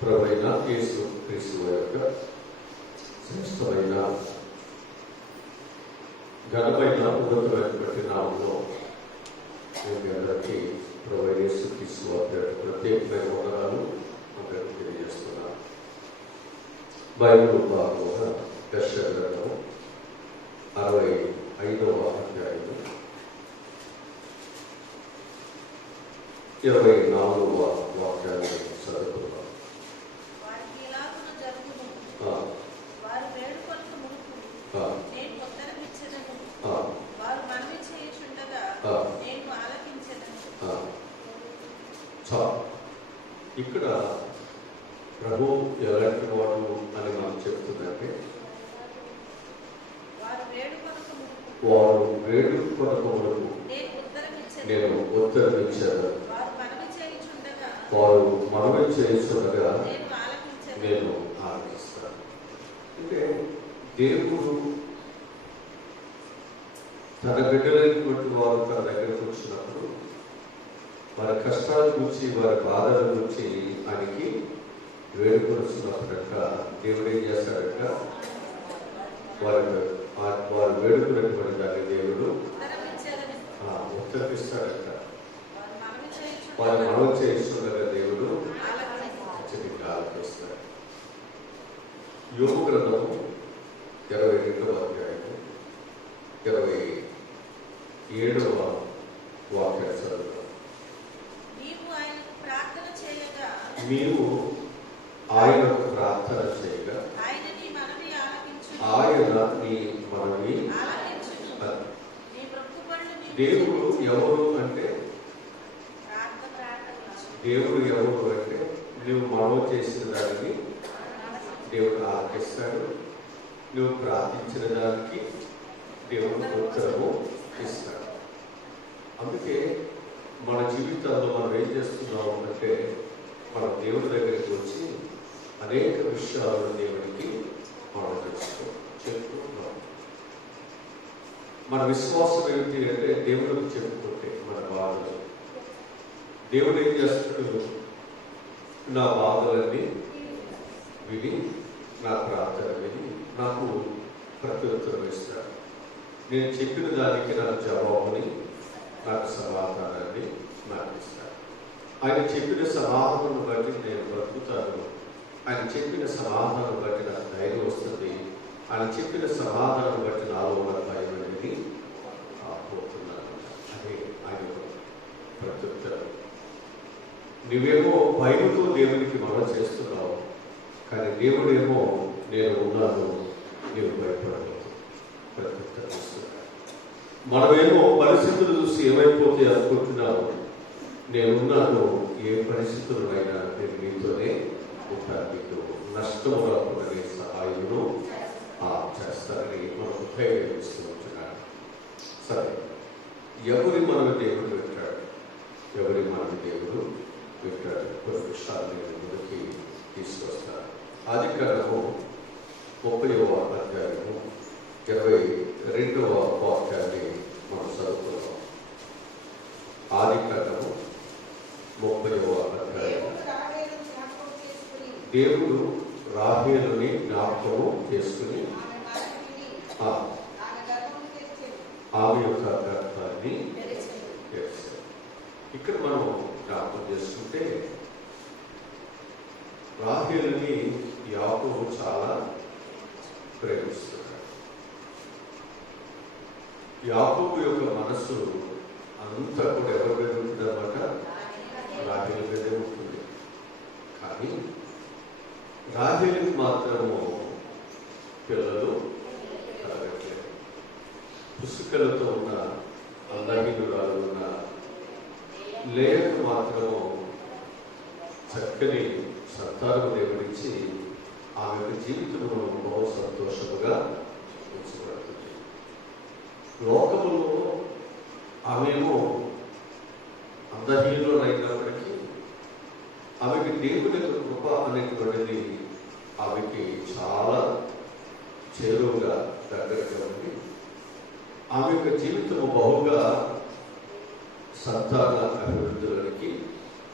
ప్రభువైన యేసు క్రీస్తు యొక్క శ్రేష్టమైన ఘనమైన ఉన్నతమైనటువంటి నామంలో మీ అందరికీ ప్రభువైన యేసు క్రీస్తు వారి ప్రత్యేకమైన వందనాలు అందరికీ తెలియజేస్తున్నాను. బైబిల్ భాగంగా యెషయా గ్రంథం 65వ అధ్యాయము 24వ వాక్యాన్ని చదువుకుందాం. ఇక్కడ ప్రభు ఎలాంటి వాడు అని మనం చెప్తుందంటే, వారు వేడుకొనక మునుపు నేను ఉత్తరం ఇచ్చాను, వారు మనవి చేస్తుండగా నేను ఆలకిస్తాను. అంటే దేవుడు తన బిడ్డలైనటువంటి వారు తన దగ్గరకు వచ్చినప్పుడు వారి కష్టాల గురించి, వారి బాధల గురించి ఆయనకి వేడుకొస్తున్నప్పుడట దేవుడు ఏం చేస్తాడట, వారు వేడుకున్నటువంటి దాన్ని దేవుడు ఉత్తరిస్తాడట. వారు మనవి చేస్తుండగా దేవుడు ఆలకిస్తాడు. యోబు గ్రంథము 22వ అధ్యాయము 27వ వాక్యాన్ని చదువుతాం. నీవు ఆయనకు ప్రార్థన చేయగా ఆయన నీ మనవి. దేవుడు ఎవరు అంటే, దేవుడు ఎవరు అంటే నువ్వు మనవి చేసిన దానికి దేవుడు ఆలకిస్తాడు. నువ్వు ప్రార్థించిన దానికి దేవుడు ఉత్తరము ఇస్తాడు. అందుకే మన జీవితాల్లో మనం ఏం చేస్తున్నాము అంటే, మన దేవుడి దగ్గరికి వచ్చి అనేక విషయాలను దేవుడికి మనం చెప్పుకుంటున్నాం. మన విశ్వాసం ఏమిటి అంటే, దేవుడికి చెప్పుకుంటే మన బాధలు, దేవుడు ఏం చేస్తాడు, నా బాధలన్నీ విని, నా ప్రార్థన విని నాకు ప్రత్యుత్తరం ఇస్తాడు. నేను చెప్పిన దానికి నాకు జవాబుని, నాకు సమాధానాన్ని నాకు ఇస్తాడు. ఆయన చెప్పిన సమాధానం బట్టి నేను బ్రతుకుతాను. ఆయన చెప్పిన సమాధానం బట్టి నాకు ధైర్యం వస్తుంది. ఆయన చెప్పిన సమాధానం బట్టి నాలో ఉన్న భయం అనేది పోతున్నాను. అదే ఆయన ప్రత్యుత్తరం. నువ్వేమో భయంతో దేవునికి మనం చేస్తున్నావు, కానీ దేవుడేమో నేను ఉన్నాను, నీవు భయపడలేదు ప్రత్యుత్తరం ఇస్తున్నాడు. మనమేమో పరిస్థితులు చూసి ఏమైపోతే అనుకుంటున్నాము, నేనున్నాను, ఏ పరిస్థితులైనా నేను మీతోనే ఉంటాను, మీకు నష్టము రాకుండా సహాయమును చేస్తానని మనకు ధైర్యం ఇస్తూ ఉంటున్నాడు. సరే, ఎవరి మనవి దేవుడు వింటాడు, ఎవరి మనవి దేవుడు వింటాడు. కొన్ని విషయాలు నేను ముందుకి తీసుకొస్తాను. ఆదికాండము 30వ అధ్యాయము 22వ వాక్యాన్ని మనం చదువుతున్నాం. ఆదికాండము 30వ అధ్యాయము. దేవుడు రాహేలుని జ్ఞాపకము చేసుకుని ఆమె యొక్క గర్భాన్ని తెరిచాడు. ఇక్కడ మనం జ్ఞాపకం చేసుకుంటే, రాహేలుని యాకోబు చాలా ప్రేమిస్తున్నాడు. యాకోబు యొక్క మనస్సు అంతా కూడా ఎవరి మీద ఉంటుందన్నమాట, రాహేలు మీదే ఉంటుంది. కానీ రాహేలుకి మాత్రము పిల్లలు కలగట్లేదు. పుస్తకాలతో ఉన్న అందహీనురాలు ఉన్న లేయకు మాత్రము చక్కని సంతానము దేవుడిచ్చి ఆమె యొక్క జీవితంలో బహు సంతోషముగా ఉంచబడుతుంది. లోకములో ఆమెమో అందహీనులు అయినప్పటికీ ఆమెకి దేవుని యొక్క కృప అనేటువంటిది ఆమెకి చాలా చేరువుగా దగ్గరగా ఉంది. ఆమె యొక్క జీవితము బహుగా సంతాన అభివృద్ధిలోనికి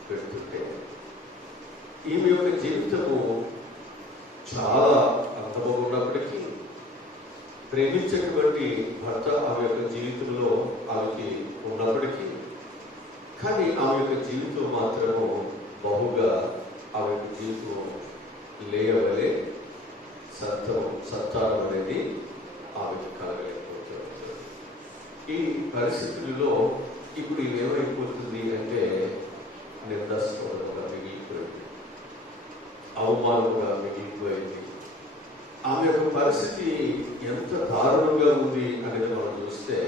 పెడుతుంటే ఈమె యొక్క జీవితము చాలా అంతగా ఉన్నప్పటికీ ప్రేమించేటువంటి భర్త ఆమె యొక్క జీవితంలో ఆమెకి ఉన్నప్పటికీ కానీ ఆమె యొక్క జీవితం మాత్రము బహుగా ఆమె యొక్క జీవితం లేవలే సంతానం అనేది ఆమెకు కలగలేకపోతుంది. ఈ పరిస్థితుల్లో ఇప్పుడు ఏమైపోతుంది అంటే నిందాస్పదంగా మిగిలిపోయింది, అవమానంగా మిగిలిపోయింది. ఆమె యొక్క పరిస్థితి ఎంత దారుణంగా ఉంది అనేది మనం చూస్తే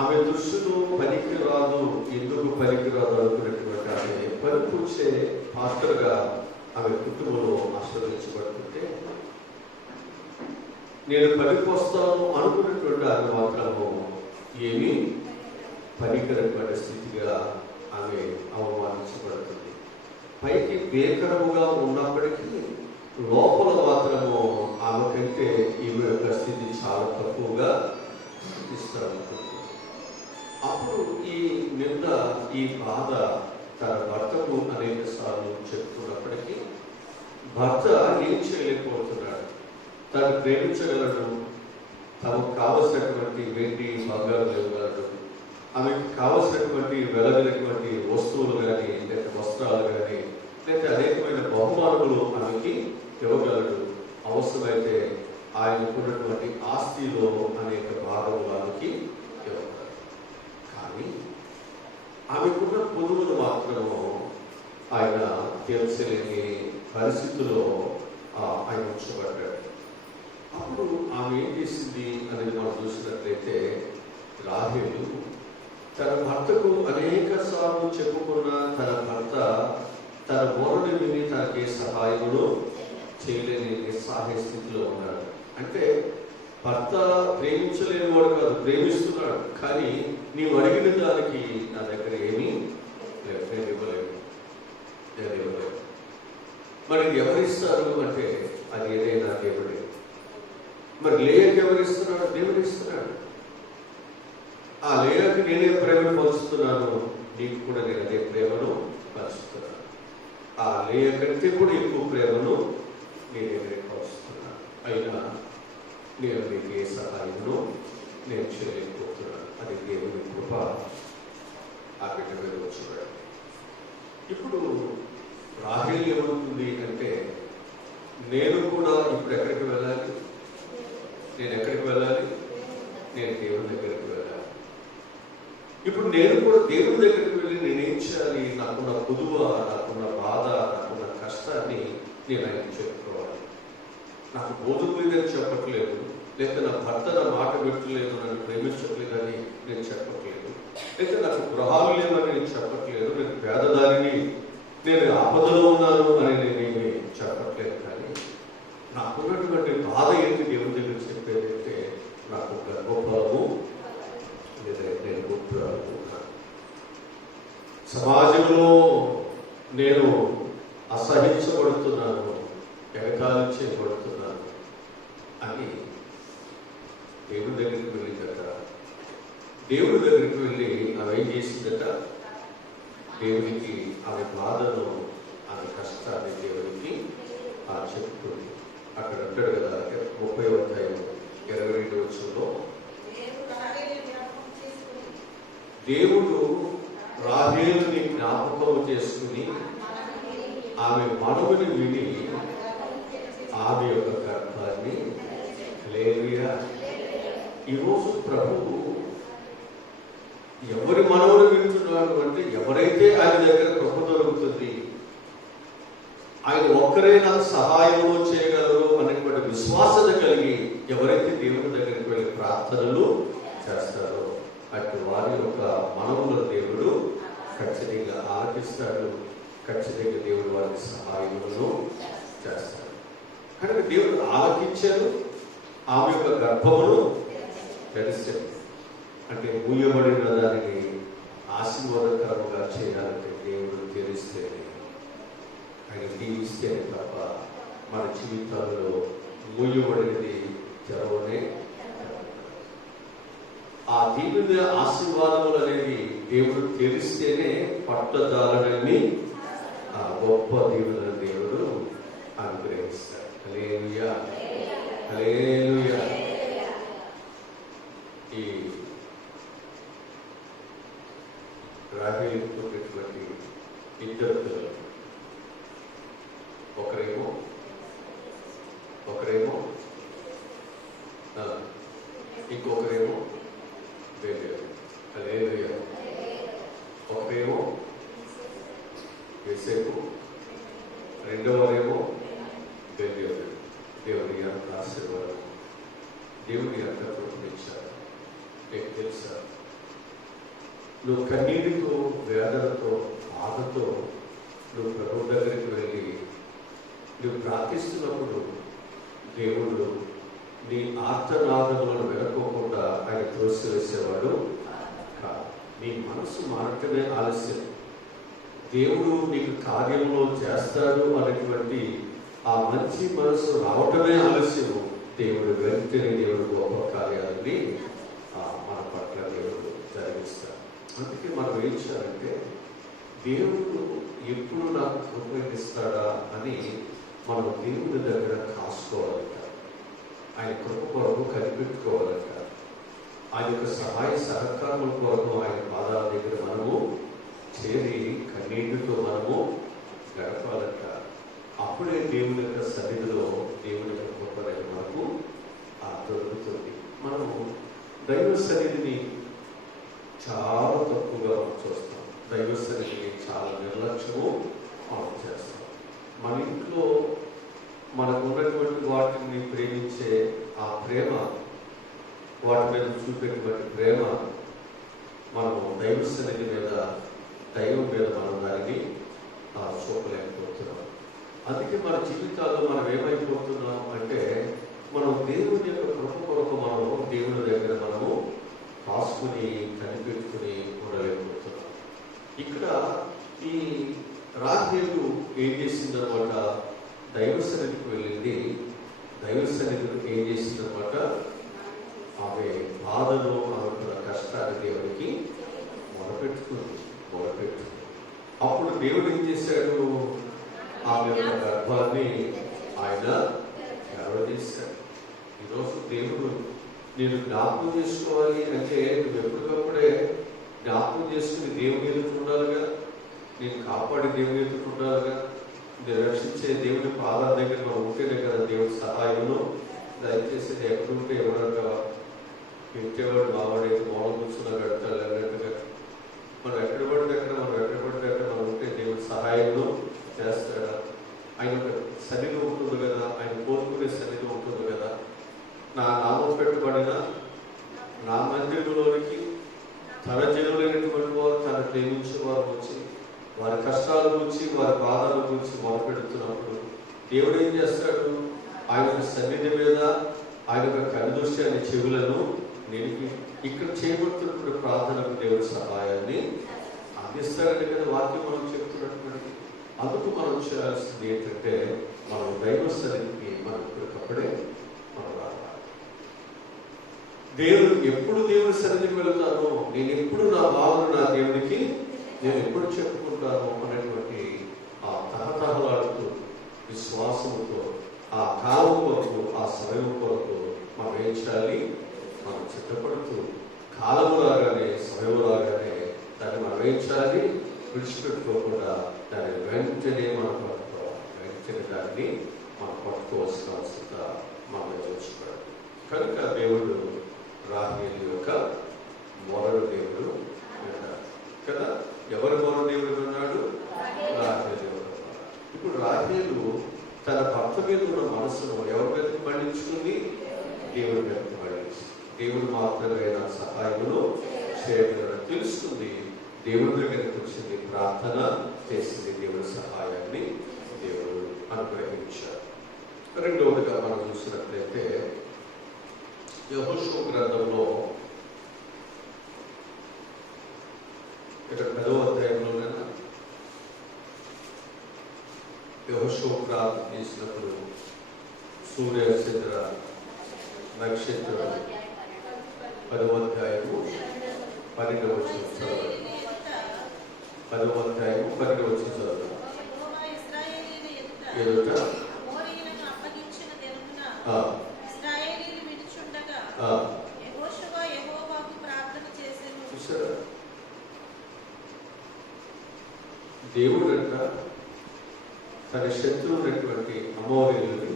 ఆమె దృష్టిలో పనికిరాదు, ఎందుకు పనికిరాదు అనుకున్నటువంటి ఆమె పనిపూర్చే పాత్రగా ఆమె కుటుంబంలో ఆశ్రయించబడుతుంటే నేను పనికొస్తాను అనుకున్నటువంటి ఆమె మాత్రము ఏమీ పనికిరటువంటి స్థితిగా ఆమె అవమానించబడుతుంది. పైకి బేకరముగా ఉన్నప్పటికీ లోపల మాత్రము ఆమె కంటే ఈమె యొక్క స్థితి చాలా తక్కువగా ఇస్తూ ఉంటుంది. అప్పుడు ఈ నింద, ఈ బాధ తన భర్తకు అనేక సార్లు చెప్తున్నప్పటికీ భర్త ఏం చేయలేకపోతున్నాడు. తను ప్రేమించగలడు, తమకు కావలసినటువంటి వెండి బంగారం ఇవ్వగలడు, ఆమెకు కావలసినటువంటి వెలగలిగినటువంటి వస్తువులు కానీ లేదా వస్త్రాలు కానీ లేదా అనేకమైన బహుమానములు ఆమెకి ఇవ్వగలడు. అవసరమైతే ఆయనకున్నటువంటి ఆస్తిలో అనేక భాగములు ఆమెకి ఇవ్వగలడు. కానీ ఆమెకున్న పొదువులు మాత్రము ఆయన తెలుసలేని పరిస్థితుల్లో ఆయన ఉంచబడ్డాడు. అప్పుడు ఆమె ఏం చేసింది అనేది మనం చూసినట్లయితే రాహేలు తన భర్తకు అనేక సార్లు చెప్పుకున్న తన భర్త తన మొరని విని తనకి సహాయమును చేయలేని నిస్సహాయ స్థితిలో ఉన్నాడు. అంటే భర్త ప్రేమించలేని వాడు కాదు, ప్రేమిస్తున్నాడు, కానీ నీవు అడిగిన దానికి నా దగ్గర ఏమీ లేదు, నేను ఇవ్వలేదు. మరి ఎవరిస్తారు అంటే అది ఏదైనా దేవుడే. మరి లేయకి ఎవరిస్తున్నాడు? దేవుడు ఇస్తున్నాడు. ఆ లేయకి నేనే ప్రేమను పంచుతున్నాను, నీకు కూడా నేను అదే ప్రేమను పంచుతున్నాను. ఆ లేయ కంటే కూడా ఎక్కువ ప్రేమను నేనే పంచుతున్నాను. అయినా నేను నీకు ఏ సహాయమును నేను చేయలేకపోతున్నాను. అది దేవుని కృప ఆ బిడ్డ మీద వచ్చాడు. ఇప్పుడు రాహేలు ఏమవుతుంది అంటే నేను కూడా ఇప్పుడు ఎక్కడికి వెళ్ళాలి? నేను ఎక్కడికి వెళ్ళాలి? నేను దేవుని దగ్గరికి వెళ్ళాలి. ఇప్పుడు నేను కూడా దేవుని దగ్గరికి వెళ్ళి నేనేం చేయాలి? నాకున్న పొదువ, నాకున్న బాధ, నాకున్న కష్టాన్ని నేను ఆయనకు చెప్పుకోవాలి. నాకు బోధకులేదని చెప్పట్లేదు, లేక నా భర్త నా మాట పెట్టలేదు, నన్ను ప్రేమించట్లేదని నేను చెప్పట్లేదు, లేక నాకు గృహాలు లేవని నేను చెప్పట్లేదు, నేను పేదదారిని, నేను ఆపదలో ఉన్నాను అని నేనేమి చెప్పట్లేదు. కానీ నాకున్నటువంటి బాధ ఏంటి దేవుని దగ్గర చెప్పేదంటే నాకు గర్భఫలము లేదా నేను గుర్తురాలు, సమాజంలో నేను అసహించబడుతున్నాను, ఎగతాళి చేయబడుతున్నాను అని దేవుడి దగ్గరికి వెళ్ళిందట. దేవుడి దగ్గరికి వెళ్ళి ఆమె ఏం చేసిందట? దేవునికి ఆమె బాధను, ఆమె కష్టాన్ని దేవునికి చెప్పుకుంది. అక్కడ అంటాడు కదా 30వ అధ్యాయం 22వ వచనంలో, దేవుడు రాహేలుని జ్ఞాపకం చేసుకుని ఆమె మనవుని విని ఆమె యొక్క గర్భాన్ని హల్లెలూయా. ఈరోజు ప్రభువు ఎవరి మనవుని వింటున్నాడు అంటే ఎవరైతే ఆయన దగ్గర కృప దొరుకుతుంది, ఆయన ఒక్కరే నాకు సహాయం చేయగలరు అనేటువంటి విశ్వాసత కలిగి ఎవరైతే దేవుని దగ్గరికి వెళ్ళి ప్రార్థనలు చేస్తారో అటు వారి యొక్క మనవుల దేవుడు ఖచ్చితంగా ఆలకిస్తాడు, ఖచ్చితంగా దేవుడు వారికి సహాయములను చేస్తాడు. కనుక దేవుడు ఆలకించాడు, ఆమె యొక్క గర్భమును తెరిచాడు. అంటే మూయబడిన దానిని ఆశీర్వాదకరంగా చేయాలంటే దేవుడు తెరిస్తేనే, ఆయన దీవిస్తేనే తప్ప మన జీవితాల్లో మూయబడినది తెరవనే. ఆ దీవుని ఆశీర్వాదములు అనేది దేవుడు తెరిస్తేనే పట్టదారులని గొప్ప దీవెన దేవుడు అనుగ్రహిస్తాడు. హల్లెలూయా, హల్లెలూయా. ఈ రాహేలుకు ఉన్నటువంటి ఇద్దరు పిల్లలు, ఒకరేమో ఇంకొకరేమో బెన్యామీను. హల్లెలూయా. ఒకరేమో యోసేపు, రెండవరేమో బెన్యామీను. దేవుని ఎంత ఆశీర్వాదం, దేవుని ఎంత కృపనిచ్చారు. నీకు తెలుసా, నువ్వు కన్నీటితో, వేదనతో, బాధతో నువ్వు ప్రభు దగ్గరికి వెళ్ళి నువ్వు ప్రార్థిస్తున్నప్పుడు దేవుడు నీ ఆర్తనాదములను వెనుకోకుండా ఆయన త్రోసివేసేవాడు కాదు. నీ మనసు మారటమే ఆలస్యం. దేవుడు నీకు కార్యంలో చేస్తాడు అనేటువంటి ఆ మంచి మనసు రావటమే ఆలస్యం. దేవుడు వెంటనే దేవుడు గొప్ప కార్యాలని మన పట్ల దేవుడు జరిగిస్తాడు. అందుకే మనం ఏం చేయాలంటే, దేవుడు ఎప్పుడు నాకు కృపనిస్తాడా అని మనం దేవుని దగ్గర కాసుకోవాలంట. ఆయన కృప కొరకు కనిపెట్టుకోవాలంట. ఆయన యొక్క సహాయ సహకారముల కొరకు ఆయన పాదాల దగ్గర మనము చేరి కన్నీటితో మనము గడపాలంట. అప్పుడే దేవుని యొక్క సన్నిధిలో దేవుని యొక్క కృప మనకు దొరుకుతుంది. మనము దైవ సన్నిధిని చాలా తక్కువగా మనం చూస్తాం. దైవ సన్నిధిని చాలా నిర్లక్ష్యము మనం చేస్తాం. మన ఇంట్లో మనకు ఉన్నటువంటి వాటిని ప్రేమించే ఆ ప్రేమ, వాటి మీద చూపేటువంటి ప్రేమ మనము దైవ సన్నిధి మీద, దైవం మీద మనం దానిని చూపలేకపోతున్నాం. అందుకే మన జీవితాల్లో మనం ఏమైపోతున్నాం అంటే, మనం దేవుని యొక్క కృప కొరకు మనము దేవుని దగ్గర మనము కాసుకుని కనిపెట్టుకుని ఉండలేకపోతున్నాం. ఇక్కడ ఈ రాహేలు ఏం చేసిందనమాట, దైవ సన్నిధికి వెళ్ళింది. దైవ సన్నిధిలో ఏం చేసిందనమాట, ఆమె బాధను, ఆమెకున్న కష్టాన్ని దేవుడికి మొరపెట్టుకుంది. అప్పుడు దేవుడు ఏం చేశాడు, ఆమె యొక్క గర్భాన్ని ఆయన గర్వదీశాడు. ఈరోజు దేవుడు నేను జ్ఞాపకం చేసుకోవాలి అంటే నువ్వు ఎప్పటికప్పుడే జ్ఞాపకం చేసుకుని దేవుని ఎదుర్కొండాలిగా, నేను కాపాడి దేవుని ఎదుర్కొండాలిగా, నేను రక్షించే దేవుని పాదాల దగ్గర మనం ఉంటేనే కదా దేవుడి సహాయంలో. దయచేసి ఎక్కడుంటే ఎవరంగా పెట్టేవాడు మావాడైతే మౌనం కూర్చున్నా కడతాడు అన్నట్టుగా మనం ఎక్కడ పడితే అక్కడ మనం ఉంటే దేవుడి సహాయంలో చేస్తాడా. ఆయన ఒక సన్నిధి ఉంటుంది కదా, ఆయన కోరుకునే సన్నిధి ఉంటుంది కదా. నా నామం పెట్టబడిన నా మందిరంలోనికి తన జనులైనటువంటి వారు, తన ప్రేమించే వారు వచ్చి వారి కష్టాల గురించి, వారి బాధల గురించి మొదలుపెడుతున్నప్పుడు దేవుడు ఏం చేస్తాడు, ఆయన సన్నిధి మీద ఆయన యొక్క కనుదృష్టి అనే చెవులను నిలిపి ఇక్కడ చేయబడుతున్నప్పుడు ప్రార్థనకు దేవుడి సహాయాన్ని అందిస్తాడని కదా వాక్యం మనం చెప్తున్నటువంటి. అందుకు మనం చేయాల్సింది ఏంటంటే, మనం దైవ సన్నిధికి మనం ఇప్పటికప్పుడే మనం రావాలి. ఎప్పుడు దేవుడి సన్నిధికి వెళ్తానో, నేను ఎప్పుడు నా బాధను నా దేవుడికి నేను ఎప్పుడు చెప్పుకుంటాను అనేటువంటి ఆ తహతహలాడుతూ విశ్వాసముతో ఆ కాలం కొరకు, ఆ సమయం కొరకు మనం ఏం చేయాలి, మనం సిద్ధపడుతూ కాలములాగానే సమయంలాగానే దాన్ని మనం ఏం చేయాలి, విడిచిపెట్టుకోకుండా దాన్ని వెంటనే మనం పట్టుకోవాలి. వెంటనే దాన్ని మనం పట్టుకోవాల్సిన అవసరం మనం చూసుకోవాలి. కనుక దేవుడు రాహేలు యొక్క మొరడు దేవుడు కదా. ఎవరి మొర దేవుడు ఉన్నాడు, రాహేలు దేవుడు. ఇప్పుడు రాహేలు తన భర్త మీద ఉన్న మనసును ఎవరి మీదకి మళ్ళించుకుంది, దేవుడి మీదకి మళ్ళించింది. దేవుడు మాత్రమే నా సహాయమును చేయగలరు తెలుసుకుంది. దేవుడి దగ్గరికి వచ్చింది, ప్రార్థన చేసింది, దేవుడి సహాయాన్ని దేవుడు అనుగ్రహించారు. రెండవదిగా మనం చూసినట్లయితే యెహోషువ గ్రంథంలో ఇక్కడ 10వ అధ్యాయంలోనైనా యెహోషువ ప్రార్థన చేసినప్పుడు సూర్య చంద్ర నక్షత్రాలు 10వ అధ్యాయము 12వ వచనం చదవండి. 10వ అధ్యాయము 12వ వచనం చదవండి. ఎదుట అమోరీయులను అప్పగించిన దినమున ఆ, ఇశ్రాయేలీయులు విడుచుండగా ఆ, యెహోషువ యెహోవాకు ప్రార్థన చేసెను. చూసారా? దేవుడంట తన శత్రువునటువంటి అమోరీయులని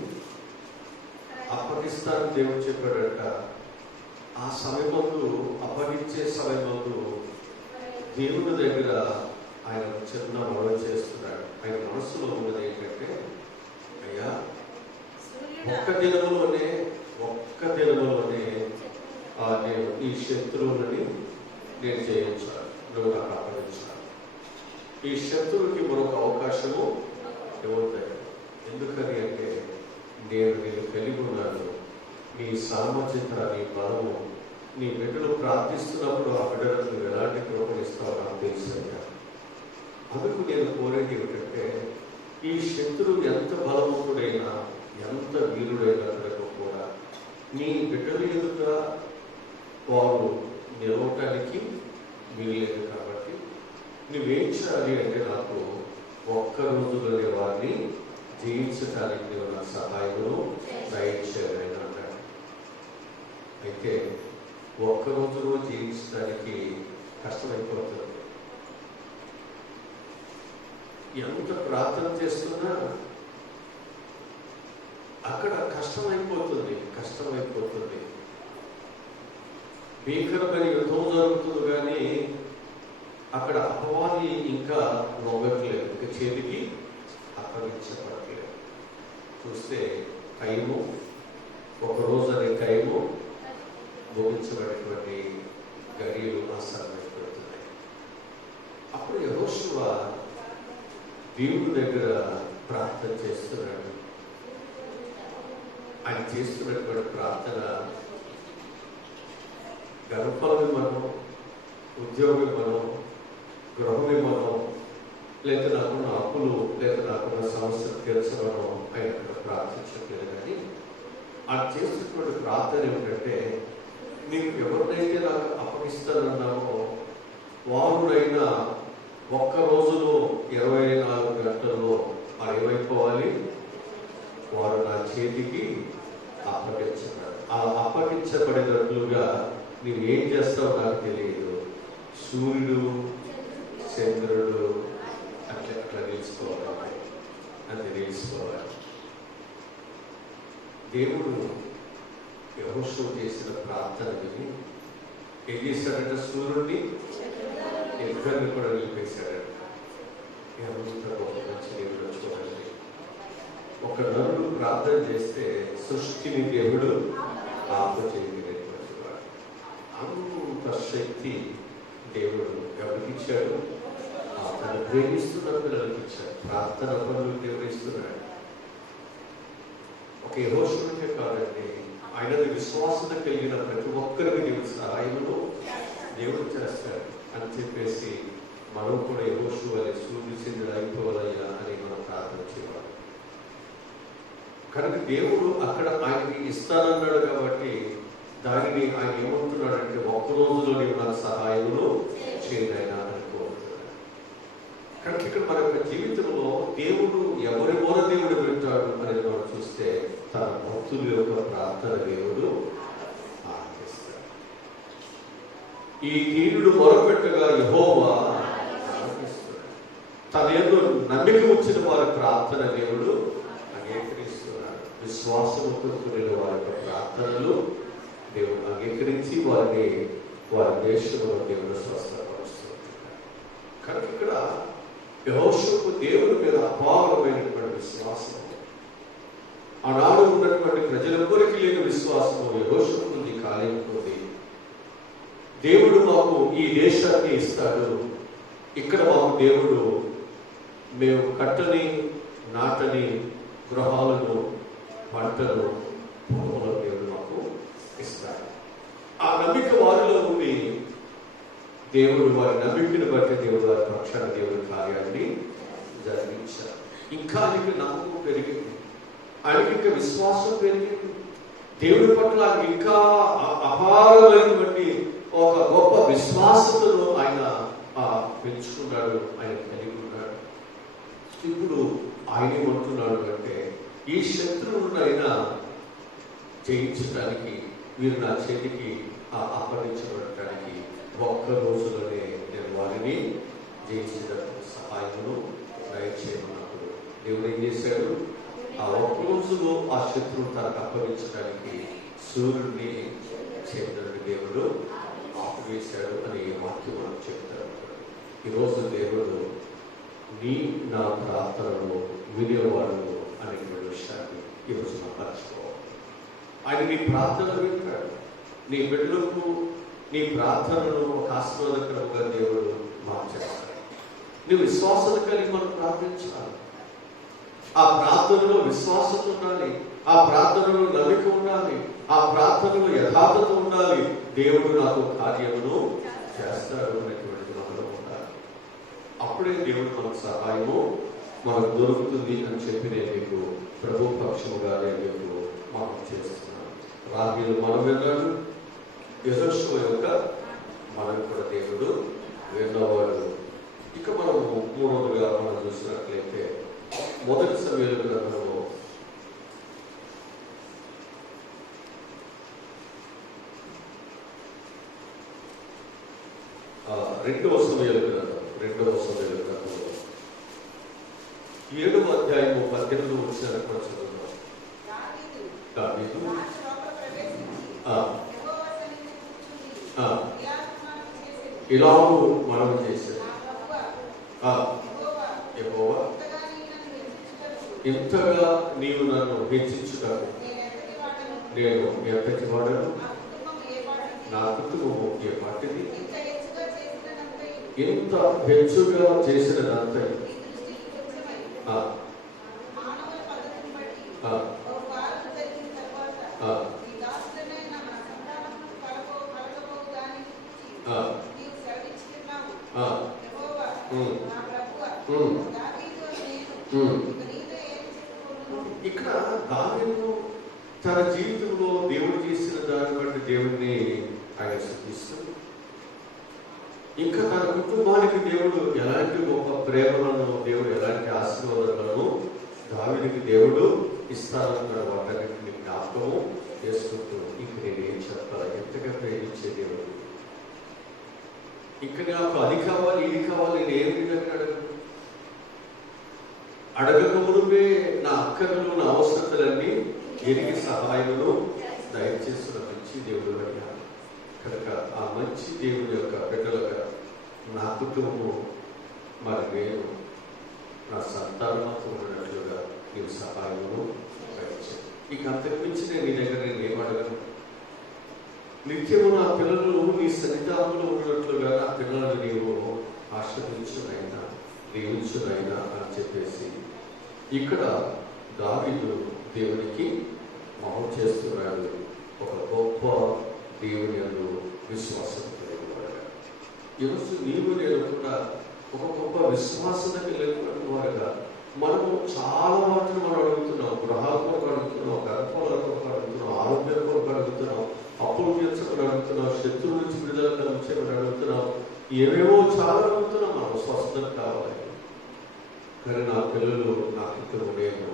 అప్పగిస్తానని దేవుడు చెప్పాడంట. ఆ సమయమందు, అప్పగించే సమయమందు దేవుని దగ్గర ఆయన చిన్న మనవి చేస్తున్నాడు. ఆయన మనసులో ఉన్నది ఏంటంటే, అయ్యా ఒక్క దినములోనే నేను ఈ శత్రువులని నేను జయించాలి, నువ్వు నాకు అప్పగించాలి. ఈ శత్రువుకి మరొక అవకాశము ఇవ్వతాయి. ఎందుకని అంటే నేను కలిగి ఉన్నాను. నీ సామర్థ్యత, నీ బలము, నీ బిడ్డలు ప్రార్థిస్తున్నప్పుడు ఆ బిడ్డలకు నువ్వు ఎలాంటి కృపణిస్తావో నాకు తెలుసు. అందుకు నేను కోరేది ఏమిటంటే, ఈ శత్రువు ఎంత బలవంతుడైనా, ఎంత వీరుడైనా కూడా నీ బిడ్డల ఎదుట వారు నిలవటానికి వీల్లేదు. కాబట్టి నువ్వేం చేయాలి అంటే, నాకు ఒక్క రోజులోనే వారిని జయించడానికి నువ్వు నా సహాయమును దయచేయాలని అన్నాడు. అయితే ఒక్క రోజులో జయించడానికి కష్టమైపోతుంది. ఎంత ప్రార్థన చేస్తున్నా అక్కడ కష్టమైపోతుంది. భీకరమైన యుద్ధం జరుగుతుంది, కానీ అక్కడ అపవాది ఇంకా లొంగట్లేదు, ఇంకా చేతికి అప్పగించబడట్లేదు. చూస్తే టైము, ఒకరోజు అనే టైము ముగించబడేటువంటి గడియలు ఆసన్నమైపోతున్నాయి. అప్పుడు యెహోషువ దేవుడి దగ్గర ప్రార్థన చేస్తున్నాడు. ఆయన చేస్తున్నటువంటి ప్రార్థన గర్భఫల విమనం, ఉద్యోగ విమనం, గృహ విమనం, లేదా నాకున్న అప్పులు, లేదా నాకున్న సమస్యలు తీర్చడం ఆయన అక్కడ ప్రార్థించట్లేదు. కానీ ఆయన చేస్తున్నటువంటి ప్రార్థన ఏమిటంటే, నీకు ఎవరినైతే నాకు అప్పగిస్తానన్నామో వారునైనా ఒక్క రోజులో 24 గంటల్లో వారు ఏమైపోవాలి? వారు నా చేతికి అప్పగించబడాలి. ఆ అప్పగించబడినట్లుగా నీవు ఏం చేస్తావో నాకు తెలియదు. సూర్యుడు, చంద్రుడు అట్లా నిలుచుకోవాలి, అంతే నిలుచుకోవాలి. దేవుడు యెహోషువ చేసిన ప్రార్థన విని ఏం చేశాడంటే, సూర్యుడిని ఇద్దరిని కూడా నిలిపేశాడంట. ఎంత గొప్ప మంచి దేవుడు చూడండి. ఒక నరుడు ప్రార్థన చేస్తే సృష్టిని దేవుడు ఆపచేయగలిగినటువంటి వాడు. అంత శక్తి దేవుడు ఎవరికి ఇచ్చాడు? తను ప్రేమిస్తున్న పిల్లలకి ఇచ్చాడు. ప్రార్థన పనులు దేవుడు ఇస్తున్నాడు. ఒక యెహోషువకే కాదండి, ఆయనది విశ్వాసత కలిగిన ప్రతి ఒక్కరికి దేవుడు సహాయమును దేవుడు చేస్తాడు అని చెప్పేసి మనం కూడా యెహోషువ వలె సూర్యుడు చంద్రుడు అయిపోవాలయ్యా అని మనం ప్రార్థన చేయాలి. కనుక దేవుడు అక్కడ ఆయనకి ఇస్తానన్నాడు కాబట్టి దానిని ఆయన ఏమంటున్నాడంటే, ఒక్క రోజులో నీవు నాకు సహాయమును చేయనైనా అని కోరుతున్నాడు. కనుక ఇక్కడ మన యొక్క జీవితంలో దేవుడు ఎవరి మొర దేవుడు వింటాడు అనేది మనం చూస్తే, తన భక్తుల యొక్క ప్రార్థన దేవుడు ఆలకిస్తాడు. ఈ దీనుడు మొరపెట్టగా యెహోవా ఆలకిస్తాడు. తన యందు నమ్మిక ఉంచిన వారి ప్రార్థన దేవుడు అంగీకరిస్తున్నాడు. విశ్వాసముతో కూడిన వారి యొక్క ప్రార్థనలు దేవుడు అంగీకరించి వారి దేశంలో దేవుడు స్వస్థపరుస్తున్నాడు. కనుక ఇక్కడ యెహోషువకు దేవుని మీద అపారమైనటువంటి విశ్వాసం, ఆనాడు ఉన్నటువంటి ప్రజలందరికీ లేని విశ్వాసము యెహోషువకు ఉంది, కాలేబుకు ఉంది. దేవుడు మాకు ఈ దేశాన్ని ఇస్తాడు, ఇక్కడ మాకు దేవుడు మేము కట్టని నాటని గృహాలను, పంటలు, పొలములను దేవుడు మాకు ఇస్తాడు. ఆ నమ్మిక వారిలో ఉండి దేవుడు వారి నమ్మికను బట్టి దేవుడు వారి పక్షాన దేవుడి కార్యాన్ని జరిగించారు. ఇంకా ఆయనకి నమ్మకం పెరిగింది, ఆయనకి ఇంకా విశ్వాసం పెరిగింది. దేవుడి పట్ల ఆయన ఇంకా అపారమైనటువంటి ఒక గొప్ప విశ్వాసతను ఆయన పెంచుకున్నాడు, ఆయన కలిగి ఉన్నాడు. ఇప్పుడు ఆయన ఏమంటున్నాడు అంటే, ఈ శత్రువునైనా జయించడానికి వీరు నా చేతికి అప్పగించబడటానికి ఒక్క రోజులోనే నేను వారిని జయించడానికి సహాయమును దయచేయమన్నప్పుడు దేవుడు ఏం చేశాడు? ఆ ఒక్క రోజులో ఆ శత్రువు తనకు అప్పగించడానికి సూర్యుడిని చంద్రుడిని దేవుడు ఆపివేశాడు అని వాక్యం మనం చెప్తారు. ఈరోజు దేవుడు నా ప్రార్థనలో వినేవాడు అనేటువంటి విషయాన్ని ఈరోజు మనం మర్చిపోవాలి. ఆయన నీ ప్రార్థన వింటాడు. నీ బిడ్డలకు నీ ప్రార్థనను ఒక ఆశీర్వాదకరంగా దేవుడు మార్చేస్తాడు. నీ విశ్వాసం కలిగి మనం ప్రార్థించాలి. ఆ ప్రార్థనలో విశ్వాసం ఉండాలి, ఆ ప్రార్థనలో నమ్మిక ఉండాలి, ఆ ప్రార్థనలో యథార్థత ఉండాలి. దేవుడు నాకు కార్యమును చేస్తాడు అనేటువంటి మనలో ఉండాలి. అప్పుడే దేవుడు మనకు సహాయము మనకు దొరుకుతుంది అని చెప్పి నేను మీకు ప్రభు పక్షముగా నేను మీకు మనం చేస్తున్నాను. రాహేలు మనం విన్నాడు, యెహోషువ యొక్క మనం కూడా దేవుడు విన్నవాడు. ఇక మనము మూడవదిగా మనం చూసినట్లయితే మొదటి సమయాల గ్రంథంలో 2వ సమయాల గ్రంథంలో 7వ అధ్యాయము 18వ వచనాన్ని కూడా చదువుతాం. దావీదు ఇలాగూ మనం చేశాడు, యెహోవా ఇంతగా నీవు నన్ను హెచ్చించుటకు నేను ఎంతటి వాడను, నా కుటుంబము ఏ పాటిది, ఇంత హెచ్చుగా చేసినదంతా ఇక్కడ దావీదు తన జీవితంలో దేవుడు చేసిన దాన్ని బట్టి దేవుడిని ఆయన స్తుతిస్తూ, ఇంకా తన కుటుంబానికి దేవుడు ఎలాంటి గొప్ప ప్రేమలను, దేవుడు ఎలాంటి ఆశీర్వాదాలను దావీదుకి దేవుడు ఇస్తానన్న వాటన్నిటిని జ్ఞాపకము చేసుకుంటూ, ఇంక నేనేం చెప్పాలి, ఎంతగా ప్రేమించే దేవుడు, ఇంకా నాకు అది కావాలి ఇది కావాలి నేను ఏ విధంగా అడగక మునుపే నా అక్కర్లు నా అవసరతలన్నీ ఎరిగి సహాయమును దయచేస్తున్న మంచి దేవుడు అయ్యా. కనుక ఆ మంచి దేవుని యొక్క బిడ్డలుగా నా కుటుంబము మరి నేను నా సంతానంతో ఉన్నట్లుగా నీవు సహాయమును దయచేయి. ఇక అంతకుమించి నేను నీ దగ్గర నేను ఏమడగను. నిత్యము నా పిల్లలు నీ సన్నిధానంలో ఉన్నట్లుగా నా పిల్లలను నీవు ఆశీర్వదించునైనా దీవించునైనా అని చెప్పేసి ఇక్కడ దావీదు దేవునికి మహం చేస్తున్నాడు. ఒక గొప్ప దేవుని యందు విశ్వాసం కలిగినవాడుగా. ఈరోజు నీవు నేను కూడా ఒక గొప్ప విశ్వాసత కలిగినటువంటి వారుగా మనము చాలా వాటిని మనం అడుగుతున్నాం. గృహాల కొరకు అడుగుతున్నాం, గర్భాల కొరకు అడుగుతున్నాం, ఆరోగ్యం కొరకు అడుగుతున్నాం, అప్పులు తీర్చమని అడుగుతున్నాం, శత్రువు నుంచి విడుదల కలిగించమని అడుగుతున్నాం, ఏవేవో చాలా అడుగుతున్నాం. మనం స్వస్థత కావాలి. కానీ నా పిల్లలు నా కుటుంబం నేను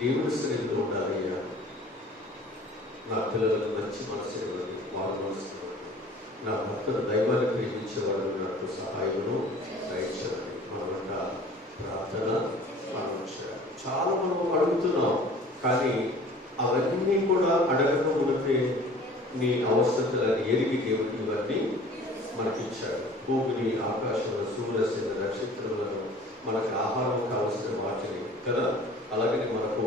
దేవుని సన్నిధిలో ఉండాలి అయ్యా. నా పిల్లలకు మంచి మనసు ఇవ్వండి, వారు మనసు ఇవ్వండి, నా భర్తను దైవాన్ని ప్రేమించేవాడు నాకు సహాయమును దయచేయండి. మనమంట ప్రార్థన మనం చాలా మనం అడుగుతున్నాం. కానీ అవన్నీ కూడా అడగక మునిపే నీ అవసరతలని ఎరిగి దేవుడికి ఇవన్నీ మనకిచ్చాడు. భూమిని, ఆకాశంలో, సూర్యసేన, నక్షత్రములను, మనకు ఆహారం కావాల్సిన వాటిని కదా, అలాగే మనకు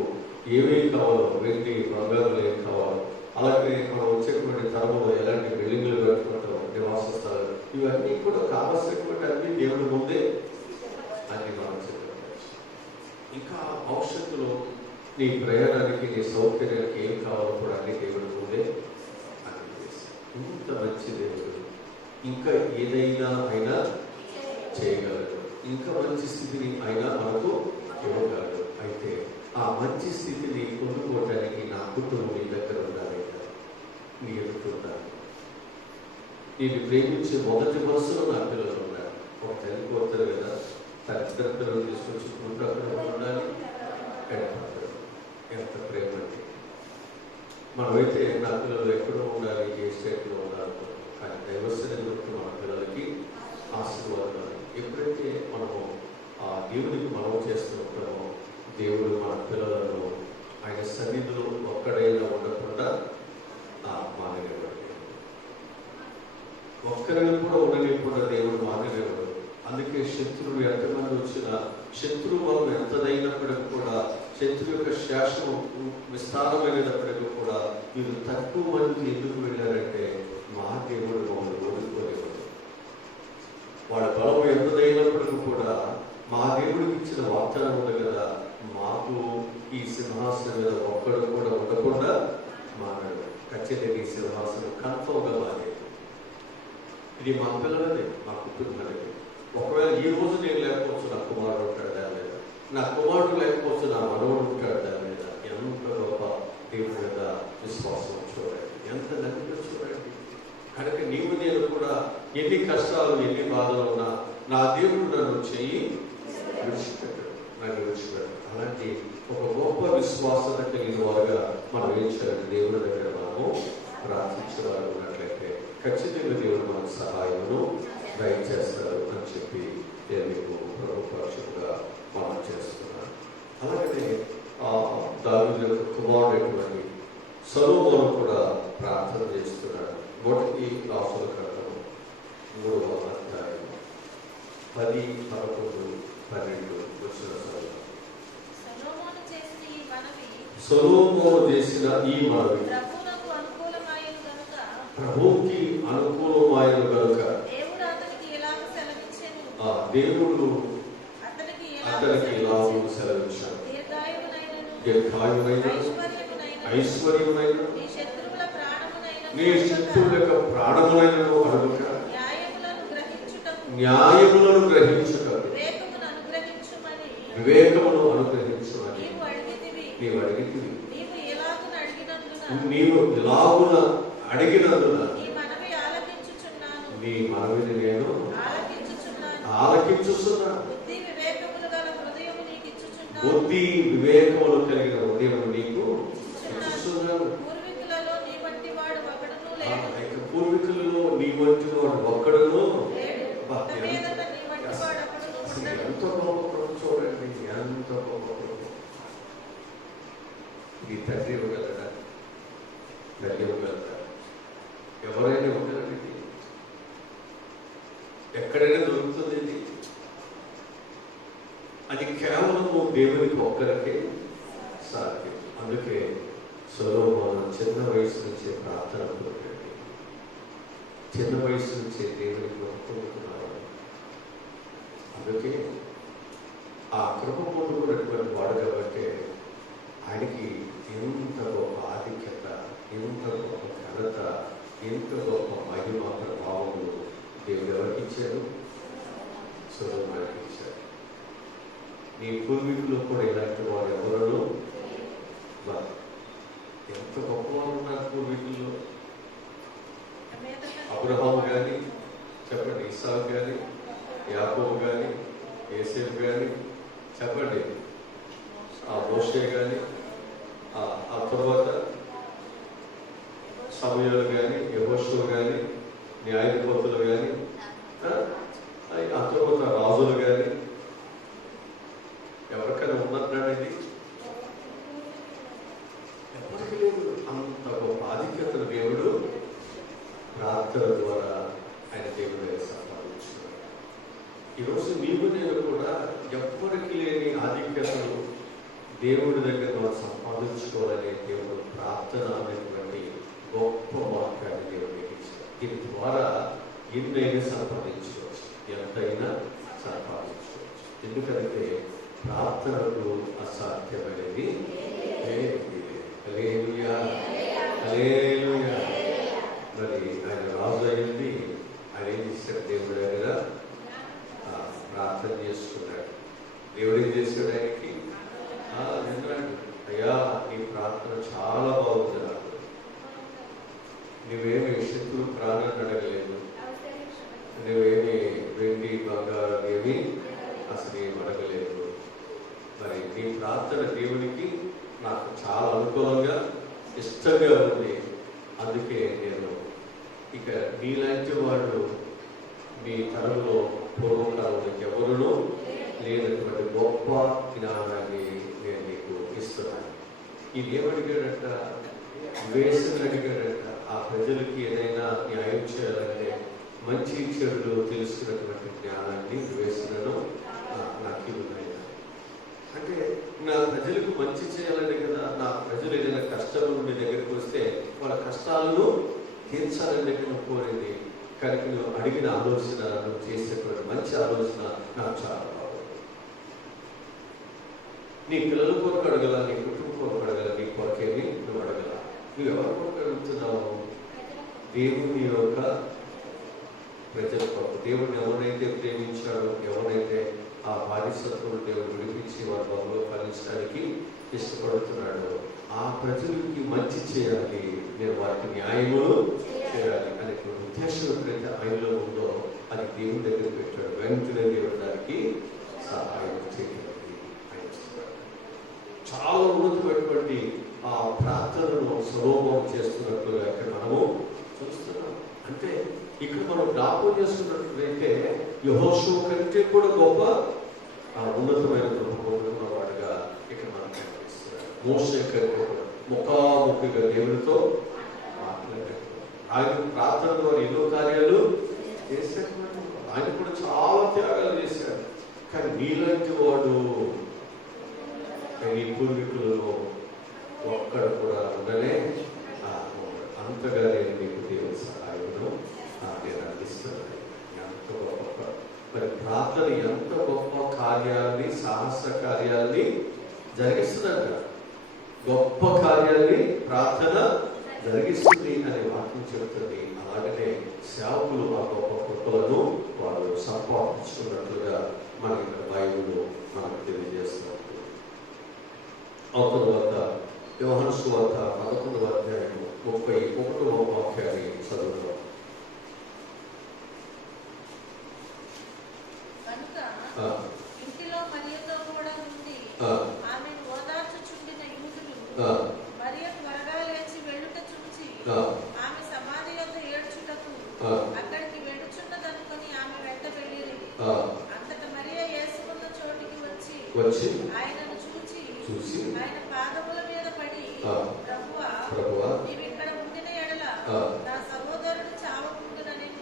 ఏమేమి కావాలో, వెండి బంగారం ఏం కావాలో, అలాగే మనం వచ్చేటువంటి తరంలో ఎలాంటి బిల్డింగ్లు కట్టుకుంటాం, నివాస స్థలాలు, ఇవన్నీ కూడా కావాల్సినటువంటి అన్ని దేవుడి ముందే అన్ని మనం చెప్పవచ్చు. ఇంకా భవిష్యత్తులో నీ ప్రయాణానికి, నీ సౌకర్యానికి ఏం కావాలో కూడా అన్ని దేవుడి ముందే అన్ని చేస్తాం. ఇంత మంచి దేవుడు ఇంకా ఏదైనా అయినా చేయగలడు, ఇంకా మంచి స్థితిని ఆయన మనకు ఇవ్వగలడు. అయితే ఆ మంచి స్థితిని పొందుకోవడానికి నా కుటుంబం నీ దగ్గర ఉండాలి, నీ ఎదుగుతుండాలి. నేను ప్రేమించే మొదటి మనసులో నా పిల్లలు ఉండాలి. ఒక తల్లి కోరుతారు కదా, తన ఇద్దరు పిల్లలు తీసుకొచ్చి అక్కడ ఉండాలి, మనమైతే నా పిల్లలు ఎక్కడో ఉండాలి, ఏ స్టేట్లో ఉండాలి, కానీ దైవస్థానం మన పిల్లలకి ఆశీర్వాదాలు. ఎప్పుడైతే మనము ఆ దేవునికి మనం చేస్తూ ఉంటామో దేవుడు మన పిల్లలను ఆయన సన్నిధిలో ఒక్కడైనా ఉండకుండా మాననివ్వడు. ఒక్కరిని కూడా ఉండనివ్వకుండా దేవుడు మాననివ్వడు. అందుకే శత్రువు ఎంతమంది వచ్చినా, శత్రువు మనం ఎంతదైనప్పటికీ కూడా, శత్రువు యొక్క శాసనం విస్తారమైనప్పటికీ కూడా మీరు తక్కువ మందికి ఎందుకు వెళ్ళారంటే మా దేవుడు మమ్మల్ని ఓడిపోలేవాడు. వాళ్ళ బలం ఎంతదైనప్పటికీ కూడా మా దేవుడికి ఇచ్చిన వాగ్దానం ఉంది కదా, మాకు ఈ సింహాసనం మీద ఒక్కడు కూడా ఉండకుండా మానాడు. ఖచ్చితంగా ఈ సింహాసనం కన్ఫర్మ్గా మానేది. ఇది మా పిల్లలది, మా కుటుంబాలది. ఒకవేళ ఈ రోజు నేను లేకపోవచ్చు, నా కుమారుడు ఉంటాడు దాని మీద, నా కుమారుడు లేకపోవచ్చు, నా మనవుడు ఉంటాడు దాని మీద. ఎంత గొప్ప దేవుడి మీద విశ్వాసం చూడండి, ఎంత నమ్మిక చూడండి. కనుక నీవు నేను కూడా ఎన్ని కష్టాలు, ఎన్ని బాధలు ఉన్నా నా దేవుడు నన్ను చెయ్యి విడిచిపెట్టాడు, నన్ను విడిచిపెట్టాడు. అలాంటి ఒక గొప్ప విశ్వాసత కలిగిన వారుగా మనం ఏం చేయాలి? దేవుడి దగ్గర మనము ప్రార్థించేవారు ఉన్నట్లయితే ఖచ్చితంగా దేవుడు మనకు సహాయమును దయచేస్తారు అని చెప్పి నేను మీకు ప్రభుపక్షంగా మనం చేస్తున్నాను. అలాగే దావీదు యొక్క కుమారుడైనటువంటి సొలొమోను కూడా ప్రార్థన చేస్తున్నాడు. మొదటి రాసుల గ్రంథం 3వ అధ్యాయం 10, 11, 12 వచనాలు. సొలొమోను చేసిన ఈ మనవి ప్రభువుకి అనుకూలమైన కనుక దేవుడు అతనికి ఇలాగూ సెలవిచ్చాడు. దీర్ఘాయువైన, ఐశ్వర్యమైన, నీ శత్రువుల యొక్క ప్రాణములైనను అడుగుట, న్యాయములను గ్రహించుట, వివేకమును అనుగ్రహించమని నీవు అడిగితివి. నీవు ఇలాగున అడిగినందున నీ మనవిని నేను ఆలకించుచున్నాను. బుద్ధి వివేకములు కలిగిన హృదయం నీకు ఇచ్చుచున్నాను. పూర్వీకులలో నీ వంటి వాడు ఒక్కడును. ఎంత గొప్ప చూడండి, ఎంత గొప్ప. ఈ తండ్రి ఇవ్వగలరా? తల్లి ఇవ్వగలరా? ఎవరైనా ఇవ్వగలరు? ఎక్కడైనా దొరుకుతుంది ఇది? అది కేవలము దేవునికి ఒక్కరికే సాధ్యం. అందుకే సొలొమోను చిన్న వయసు నుంచే ప్రార్థన పొందండి, చిన్న వయసు నుంచే దేవునికి ఒప్పుకుంటున్నారు. అందుకే ఆ కృప పొందుకున్నటువంటి వాడు కాబట్టి ఆయనకి ఎంత గొప్ప ఆధిక్యత, ఎంత గొప్ప ఘనత, ఎంత గొప్ప మహిమ ప్రభావములు దేవుడు ఎవరికి ఇచ్చారు? సొలొమోనుకి ఇచ్చారు. నీ పూర్వీకులు కూడా ఇలాంటి వారు ఎవరు? ఎంత గొప్పవారు ఉన్నారు పూర్వీకుల్లో. అబ్రహాము కానీ చెప్పండి, ఇస్సాకు కానీ, యాకోబు కానీ, యోసేపు కానీ చెప్పండి, మోషే కానీ, ఆ తర్వాత సమూయేలు కానీ, యెహోషువ కానీ, న్యాయాధిపతులు కానీ, ఆ తర్వాత రాజులు కానీ ఎవరికైనా ఉన్నట్టు ఎవరికి లేదు. అంత గొప్ప ఆధిక్యతను దేవుడు ప్రార్థన ద్వారా ఆయన దేవుడు సంపాదించుకున్నాడు. ఈరోజు నీవు నేను కూడా ఎవ్వరికి లేని ఆధిక్యతను దేవుడి దగ్గర మనం సంపాదించుకోవాలనే దేవుడు ప్రార్థన అనేటువంటి గొప్ప మార్గాన్ని దేవుడు ఇచ్చాడు. దీని ద్వారా ఎన్నైనా సంపాదించుకోవచ్చు, ఎంతైనా సంపాదించుకోవచ్చు. ఎందుకంటే ప్రార్థనకు అసాధ్యమైనది హల్లెలూయా, హల్లెలూయా. మరి ఆయన రాజు అయింది, ఆయన ఏం చేశాడు? దేవుడి దగ్గర ప్రార్థన చేసుకున్నాడు. దేవుడు ఏం చేశాడు? ఆయనకి విన్నాడు, అయ్యా నీ ప్రార్థన చాలా బాగుంది, నాకు నువ్వేమి శత్రువు ప్రాణాన్ని అడగలేదు, నువ్వేమి వెండి బంగారం ఏమి అసలు ఏమి అడగలేదు. మరి నీ ప్రార్థన దేవునికి నాకు చాలా అనుకూలంగా ఇష్టంగా ఉంది. అందుకే నేను ఇక నీలాంటి వాడు మీ తరంలో పూర్వకాలంలో ఎవరునూ లేనటువంటి గొప్ప జ్ఞానాన్ని నేను నీకు ఇస్తున్నాను. ఇది ఏమడిగాడంట? వేసుని అడిగాడంట. ఆ ప్రజలకి ఏదైనా న్యాయం చేయాలంటే మంచి చెడులు తెలుసుకున్నటువంటి జ్ఞానాన్ని వేసులను నాకు ఇవ్వనాయి. అంటే నా ప్రజలకు మంచి చేయాలని కదా, నా ప్రజలు ఏదైనా కష్టాలు మీ దగ్గరికి వస్తే వాళ్ళ కష్టాలను తీర్చాలని నువ్వు కోరింది. కానీ నువ్వు అడిగిన ఆలోచన, నువ్వు చేసేటువంటి మంచి ఆలోచన నాకు చాలా బాగుంది. నీ పిల్లల కొరకు అడగల, నీ కుటుంబం కొరకు అడగల, నీ కొరకేమి నువ్వు అడగల. నువ్వు ఎవరి కొరకు అడుగుతున్నావు? దేవుని యొక్క ప్రజల కొరకు. దేవుడిని ఎవరైతే ప్రేమించాడో, ఎవరైతే ఆ బానిసత్వం దేవుడు విడిపించి వారి బాబులో ఫలించడానికి ఇష్టపడుతున్నాడో ఆ ప్రజలకి మంచి చేయాలి, నేను వారికి న్యాయములు చేయాలి అనేటువంటి ఉద్దేశం ఎప్పుడైతే ఆయనలో ఉందో అది దేవుని దగ్గర పెట్టాడు. వెంటనే దేవుడు దానికి సహాయం చేయడానికి ఆయన ఇస్తున్నాడు. చాలా ఉన్నతమైనటువంటి ఆ ప్రార్థనను సులభం చేస్తున్నట్లుగా ఇక్కడ మనము చూస్తున్నాం. అంటే ఇక్కడ మనం జ్ఞాపకం చేసుకున్నట్లయితే యెహోషువ కంటే కూడా గొప్ప ఉన్నతమైన వాడుగా ఇక్కడ మనం కనిపిస్తున్నాడు. మోషే కంటే కూడా ముఖాముఖిగా దేవుడితో మాట్లాడాడు. ఆయన ప్రార్థన ద్వారా ఎన్నో కార్యాలు చేశాడు. ఆయన కూడా చాలా త్యాగాలు చేశాడు. కానీ నీలాంటి వాడు ఈ పూర్వీకులలో ఒక్కడ కూడా ఉండనే అంతగా నేను నీకు దేవుని సహాయమును నేను అందిస్తున్నాను. ఎంత గొప్ప మరి ప్రార్థన ఎంత గొప్ప కార్యాలని, సాహస కార్యాలని జరిగిస్తుందంట. గొప్ప కార్యాన్ని ప్రార్థన జరిగిస్తుంది అనే వాక్యం చెబుతుంది. అలాగనే సేవకులు ఆ గొప్ప కృపలను వారు సంపాదించుకున్నట్లుగా మనకి ఇక్కడ బైబిల్ మనకు తెలియజేస్తున్నారు. ఆ తర్వాత యోహాను సువార్త 11వ అధ్యాయము 31వ వాక్యాన్ని చదువుతాం. ఇంటిలో మరియతో కూడా ఉండి ఆమెను ఓదార్చుచుండిన యూదులు మరియ త్వరగా లేచి వెళ్ళుట చూచి ఆమె సమాధి యొద్ద ఏడ్చుటకు అక్కడికి వెళ్ళుచున్నదనుకొని ఆమె వెంట వెళ్ళిరి. అంతట మరియ యేసుకున్న చోటికి వచ్చి ఆయనను చూచి ఆయన పాదముల మీద పడి, ప్రభువా, నీవు ఇక్కడ ఉండిన ఎడల నా సహోదరుడు చావకుండుననెను.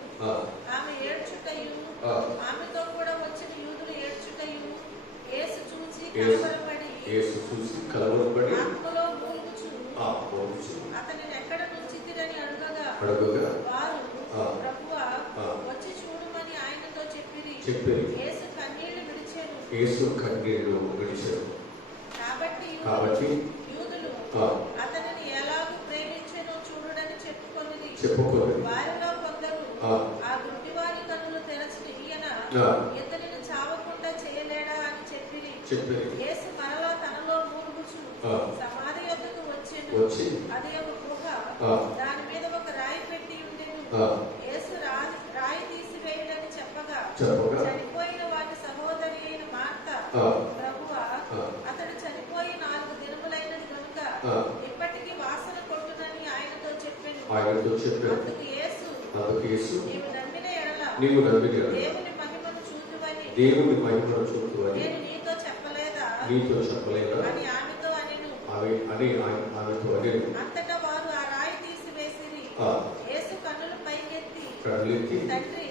ఆమె ఏడ్చుటయు ఆమెతో కూడా వచ్చిన యూదులు ఏడ్చుటయు యేసు చూసి కలవరపడి ఆత్మలో మూలుగుచు అతనిని ఎక్కడ నుంచితిరని అడగగా వారు, ప్రభువా, వచ్చి చూడమని ఆయనతో చెప్పిరి. యేసు కన్నీళ్లు విడిచెను. కాబట్టి యూదులు అతనిని ఎలాగూ ప్రేమించెనో చూడడని చెప్పుకొనిరి. వారిలో కొందరు ఆ గుడ్డివారి కన్నులు తెరచిన ఈయన ఇతనిని చావకుండా చేయలేడా అని చెప్పిరి. యేసు మరలా తనలో మూలుగుచు సమాధి యొద్దకు వచ్చెను. అది ఒక గుహ, దాని మీద ఒక రాయి పెట్టి ఉండెను. యేసు రాయి తీసివేయడని చెప్పగా చనిపోయిన వారి సహోదరి అయిన మార్త, ప్రభువా, అతడు చనిపోయి 4 దినములైనది కనుక ఇప్పటికీ వాసన కొట్టునని ఆయనతో చెప్పెను. అందుకు యేసు, నీవు నమ్మిన ఎడల దేవుని మహిమను చూతువని నేను నీతో చెప్పలేదా అని ఆమెతో అనెను. అంతటా వారు ఆ రాయి తీసివేసిరి. యేసు కన్నులు పైకెత్తి, తండ్రి,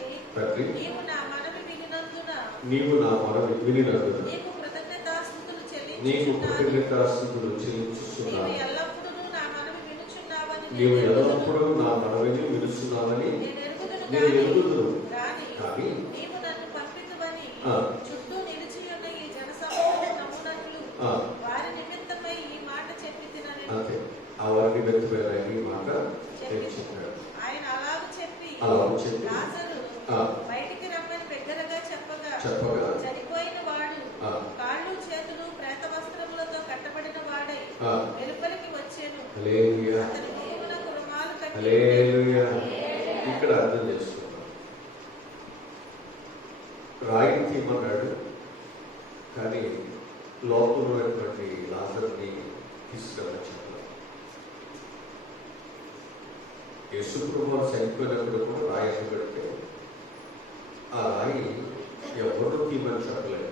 నీవు నా మనవి వినినందున నీకు కృతజ్ఞతాస్తుతులు చెల్లించుచున్నాను. నీవు ఎల్లప్పుడూ నా మనవిని వినుచున్నావని నేను ఎరుగుదును. కానీ నీవు నన్ను పంపితువని చుట్టూ నిలిచి ఉన్న ఈ జనసమూహం నమ్మునట్లు వారి నిమిత్తమై ఈ మాట చెప్పితినని. అంతే, ఆ వారి నిమిత్తమై ఈ మాట చెప్పాడు. ఆయన అలాగూ చెప్పి లాజరు బయటికి రమ్మని బిగ్గరగా చెప్పగా చనిపోయిన వాడు కాళ్ళు చేతులు ప్రేత వస్త్రములతో కట్టబడిన వాడై వెలుపలికి వచ్చాను. అతని దేవునకు రుమాలు కట్టి. ఇక్కడ అర్థం చేసుకున్నాం. రాయి తీయమన్నాడు, కానీ లోపల ఉన్నటువంటి లాజరుని తీసుకురమ్మని చెప్పాడు. యేసుప్రభువు చనిపోయినప్పుడు కూడా రాయి పెడితే ఆ రాయి ఎవరు తీమని చెప్పలేదు.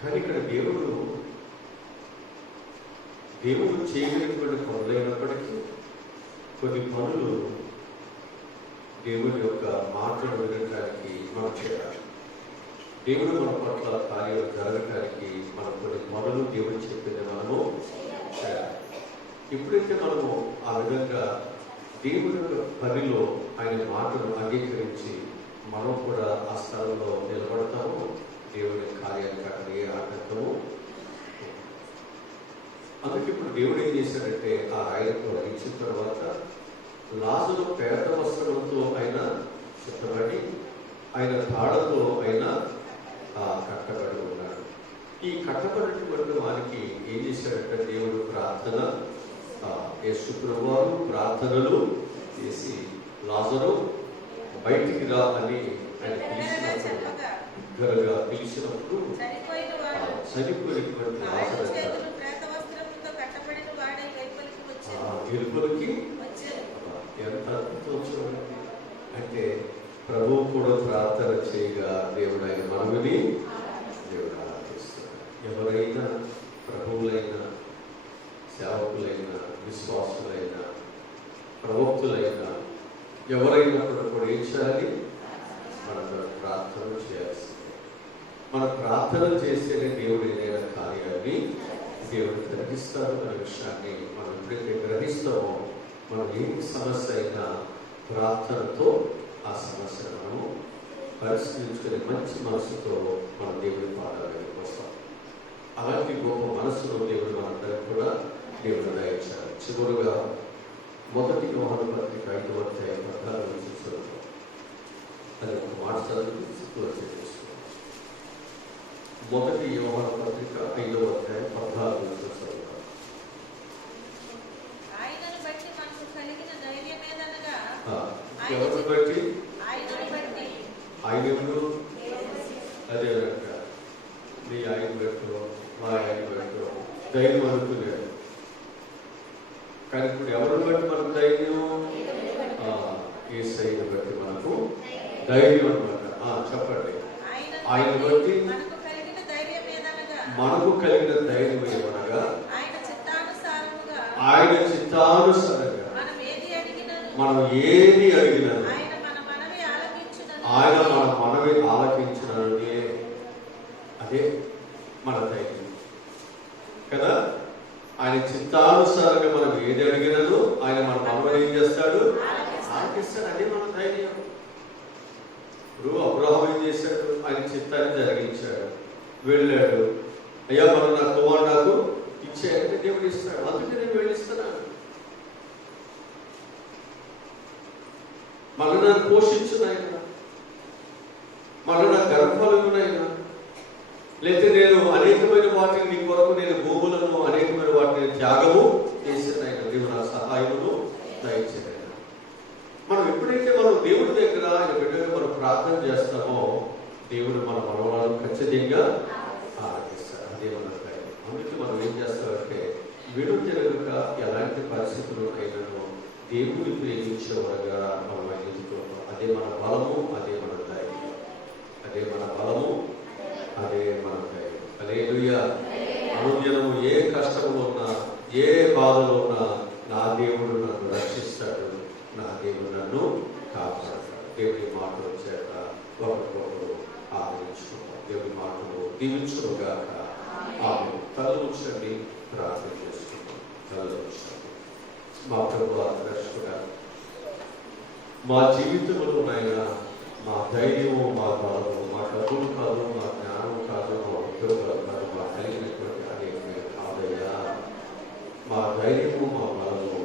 కానీ ఇక్కడ దేవుడు చేయగలిగినటువంటి పనులైనప్పటికీ కొన్ని పనులు దేవుని యొక్క మాటలు వినడానికి మనం చేయాలి. దేవుడు మన పట్ల కార్యాలు జరగటానికి మనం కొన్ని పనులు దేవుడు చెప్పింది మనము చేయాలి. ఎప్పుడైతే మనము ఆ విధంగా దేవుని పనిలో ఆయన మాటను అంగీకరించి మనం కూడా ఆ స్థలంలో నిలబడతాము, దేవుని కార్యానికి అక్కడ ఏ ఆటంకము. అందుకే ఇప్పుడు దేవుడు ఏం చేశాడంటే ఆ రాయితో ఇచ్చిన తర్వాత లాజరు పేద వస్త్రంతో ఆయన చుట్టబడి ఆయన తాళతో ఆయన కట్టబడి ఉన్నాడు. ఈ కట్టబడినటువంటి వారికి ఏం చేశాడంటే దేవుడు ప్రార్థన, యేసుప్రభువు వారు ప్రార్థనలు చేసి లాజరు బయటికి రా అని ఆయన పిలిచినప్పుడు చనిపోయినటువంటి లాజరు వెలుపలికి ఎంత అద్భుతం చూడండి. అంటే ప్రభువు కూడా ప్రార్థన చేయగా దేవుడు ఆయన మనవిని దేవుడు ఆరాధిస్తాడు. ఎవరైనా ప్రభువులైనా సేవకులైనా విశ్వాసులైనా ప్రవక్తులైనా ఎవరైనా కూడా ఏం చేయాలి? మనం ప్రార్థన చేయాల్సిందే. మన ప్రార్థన చేస్తేనే దేవుడు ఏదైనా కార్యాన్ని దేవుడు గ్రహిస్తాడు అనే విషయాన్ని మనం ఎప్పుడైతే గ్రహిస్తామో మనం ఏ సమస్య అయినా ప్రార్థనతో ఆ సమస్యను మనము పరిశీలించుకునే మంచి మనసుతో మనం దేవుడి పాదాలకు వస్తాం. అలాంటి గొప్ప మనసులో దేవుడు మనందరికీ కూడా దేవుడు దయచారు. చివరుగా 1 యోహాను పత్రిక 5వ అధ్యాయం 14 చూస్తున్నాం. అది ఒక మాట చదివి సిద్ధం చేసుకున్నాం. 1 యోహాను పత్రిక 5వ అధ్యాయం 14 చూస్తున్నాం. ఎవరు బట్టి? ఆయన అదే నీ ఆయన పెట్టు, మా ఆయన పెట్టు ధైర్యం అనుకునేది. కానీ ఇప్పుడు ఎవరిని బట్టి మనకు ధైర్యం? యేసయ్యను బట్టి మనకు ధైర్యం అన్నమాట. చెప్పండి. ఆయన బట్టి మనకు కలిగిన ధైర్యం ఏమనగా ఆయన చిత్తానుసారంగా మనం ఏది అడిగినా ఆయన మన మనవి ఆలకించినదే. అదే మన ధైర్యం కదా. ఆయన చిత్తానుసారంగా మనం ఏది అడిగినను ఆయన మన మనవి ఏం చేస్తాడు? ఆలకిస్తాడు. అదే మన ధైర్యం. ఇప్పుడు అబ్రహాము ఏం చేశాడు? ఆయన చిత్తాన్ని జరిగించాడు, వెళ్ళాడు. అయ్యా మనం నా కుమారుడు నాకు ఇచ్చేయంటే దేవుడు ఇస్తాడు. అందుకే నేను వెళ్ళిస్తున్నాను. మళ్ళీ నన్ను పోషించున్నాయన, మళ్ళీ నా గర్భఫలమునైనా, లేకపోతే నేను అనేకమైన వాటిని నీ కొరకు నేను భూములను అనేకమైన వాటిని త్యాగము చేసినాయన. దేవుడు నా సహాయమును దయచేయన. మనం ఎప్పుడైతే మనం దేవుడి దగ్గర ఆయన బిడ్డగా మనం ప్రార్థన చేస్తామో దేవుడు మన మనవరాలను ఖచ్చితంగా ఆరాధిస్తాడు. అదే మన ధైర్యం. అందుకే మనం ఏం చేస్తామంటే విడుదలక ఎలాంటి పరిస్థితులు అయినను దేవుని ప్రేమించేవారుగా మనం ఎదుగుతాం. అదే మన బలము, అదే మన ధైర్యం. అదే మన బలము, అదే మన ధైర్యం. హల్లెలూయా. అనుదినము ఏ కష్టంలో ఉన్నా, ఏ బాధలో ఉన్నా నా దేవుడు నన్ను రక్షిస్తాడు, నా దేవుడు నన్ను కాపాడతాడు. దేవుడి మాటల చేత ఒకరికొకరు ఆదరించుకుంటాం. దేవుడి మాటలు దీవించుకోగాక. ఆమె తల ఉంచండి, ప్రార్థన చేసుకుంటాం. తల ఉంచండి. మా ప్రభు ఆదర్శకుడా, మా జీవితంలో నాయన మా ధైర్యము, మా బలము, మా డబ్బులు కాదు, మా జ్ఞానం కాదు, మా ఉద్యోగాలు కాదు, మా కలిగినటువంటి అనేకమైన కాదయ్యా. మా ధైర్యము, మా బలము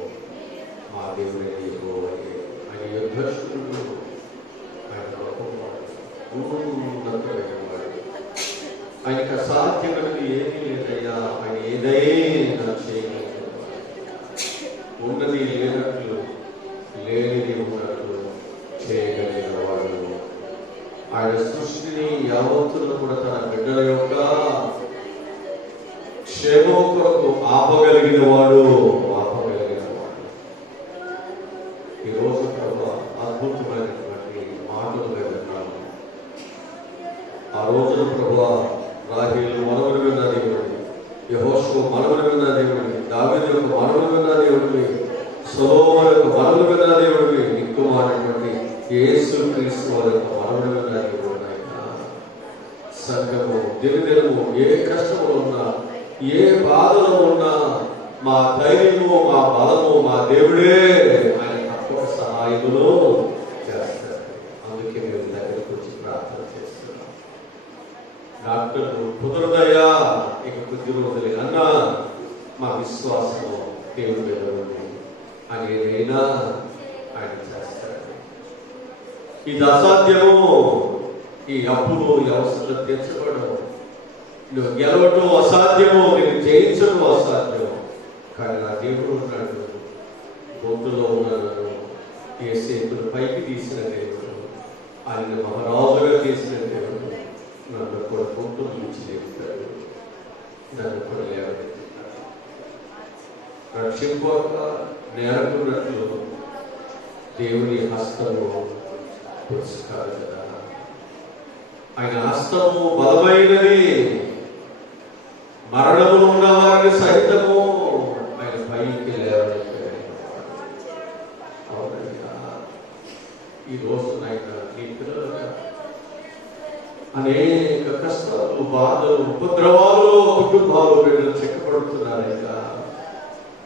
మా దేవుడే యెహోవాయే. ఆయన యుద్ధశూరుడు, ఆయన గొప్పవాడు, ఉన్నతమైనవాడు. ఆయనకు అసాధ్యమైనది ఏమీ లేదయ్యా. ఆయన ఏదైనా చేయగలడు. ఉన్నది లేనట్లు, లేనిది ఉన్నట్లు చేయగలిగిన వాడు. ఆయన సృష్టిని యావత్తును కూడా తన బిడ్డల యొక్క క్షేమం కొరకు ఆపగలిగిన వాడు. దినదినము ఏ కష్టంలో ఉన్నా, ఏ బాధలో ఉన్నా మా ధైర్యము, మా బలము మా దేవుడే. ఆయన తప్పక సహాయములు చేస్తారు. అందుకే మేము దగ్గరకు వచ్చి ప్రార్థన చేస్తున్నాం. డాక్టర్లు కుదరదయ్యా, ఇక కొద్ది రోజులే అన్నా మా విశ్వాసము దేవుడి మీద ఉంది అని ఏదైనా ఆయన చేస్తాడు. ఇది అసాధ్యము, ఈ అప్పులు ఈ అవసరం తీర్చబడము, నువ్వు గెలవటం అసాధ్యము, నేను జయించడం అసాధ్యము. కానీ నా దేవుడు ఉన్నాడు, బొట్టులో ఉన్నాడు, ఏ సేతులు పైకి తీసిన దేవుడు, ఆయన మహారాజుగా తీసిన దేవుడు నన్ను కూడా బొట్టు నుంచి లేపుతాడు, నన్ను కూడా లేవనెత్తుతాడు. రక్షింపక నేరకున్నట్లు దేవుని హస్తము పురస్కారం కదా. ఆయన హస్తము బలమైనది, మరణములు ఉన్న వారిని సహితము ఆయన పైకి లేవనెత్తాడు. అవునయ్యా, ఈ రోజు నాయన నీ పిల్లలుగా అనేక కష్టాలు, బాధలు, ఉపద్రవాలు కుటుంబాలు బిడ్డలు చెక్కబడుతున్నారయ్యా.